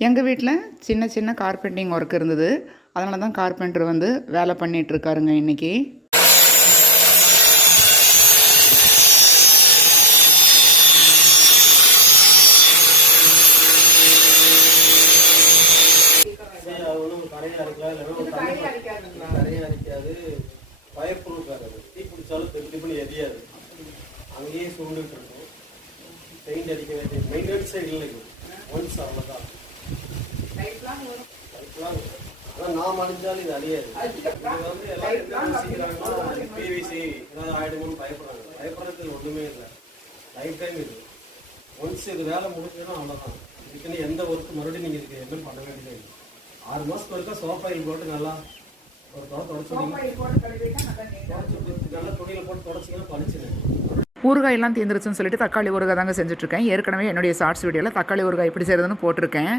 எங்கள் வீட்டில் சின்ன சின்ன கார்பெண்டிங் ஒர்க் இருந்தது அதனால தான் கார்பெண்டர் வந்து வேலை பண்ணிகிட்ருக்காருங்க இன்றைக்கி அங்கேயே சுருண்டுட்டு இருக்கும். பெயிண்ட் அடிக்க வேண்டிய maintenance ஏ இல்லை இது. Once அவ்வளவுதான். நாம் அழிஞ்சாலும் இது அழியாது. இது வந்து எல்லாரும் என்ன யோசிக்கிறாங்கன்னா, ஏதாவது ஆயிடுமோன்னு பயப்படுறாங்க. பயப்படுறதுக்கு ஒன்றுமே இல்லை. லைஃப் டைம் இது ஒன்ஸ் இது வேலை முடிஞ்சதுன்னா அவ்வளோதான் இதுக்குன்னு எந்த ஒர்க்கு மறுபடியும் நீங்கள் இதுக்கு எதுவும் பண்ண வேண்டியதே இல்லை ஆறு மாதத்துக்கு ஒருக்கா சோஃபாயில் போட்டு நல்லா ஒரு தொடை தொடச்சு நல்லா துணியில் போட்டு தொடச்சிங்கன்னா பளிச்சுங்க ஊறுகாயெல்லாம் தீந்துருச்சுன்னு சொல்லிட்டு தக்காளி ஊறுகாய் தாங்க செஞ்சுட்ருக்கேன் ஏற்கனவே என்னுடைய ஷார்ட்ஸ் வீடியோவில் தக்காளி ஊறுகாய் எப்படி செய்கிறதுன்னு போட்டிருக்கேன்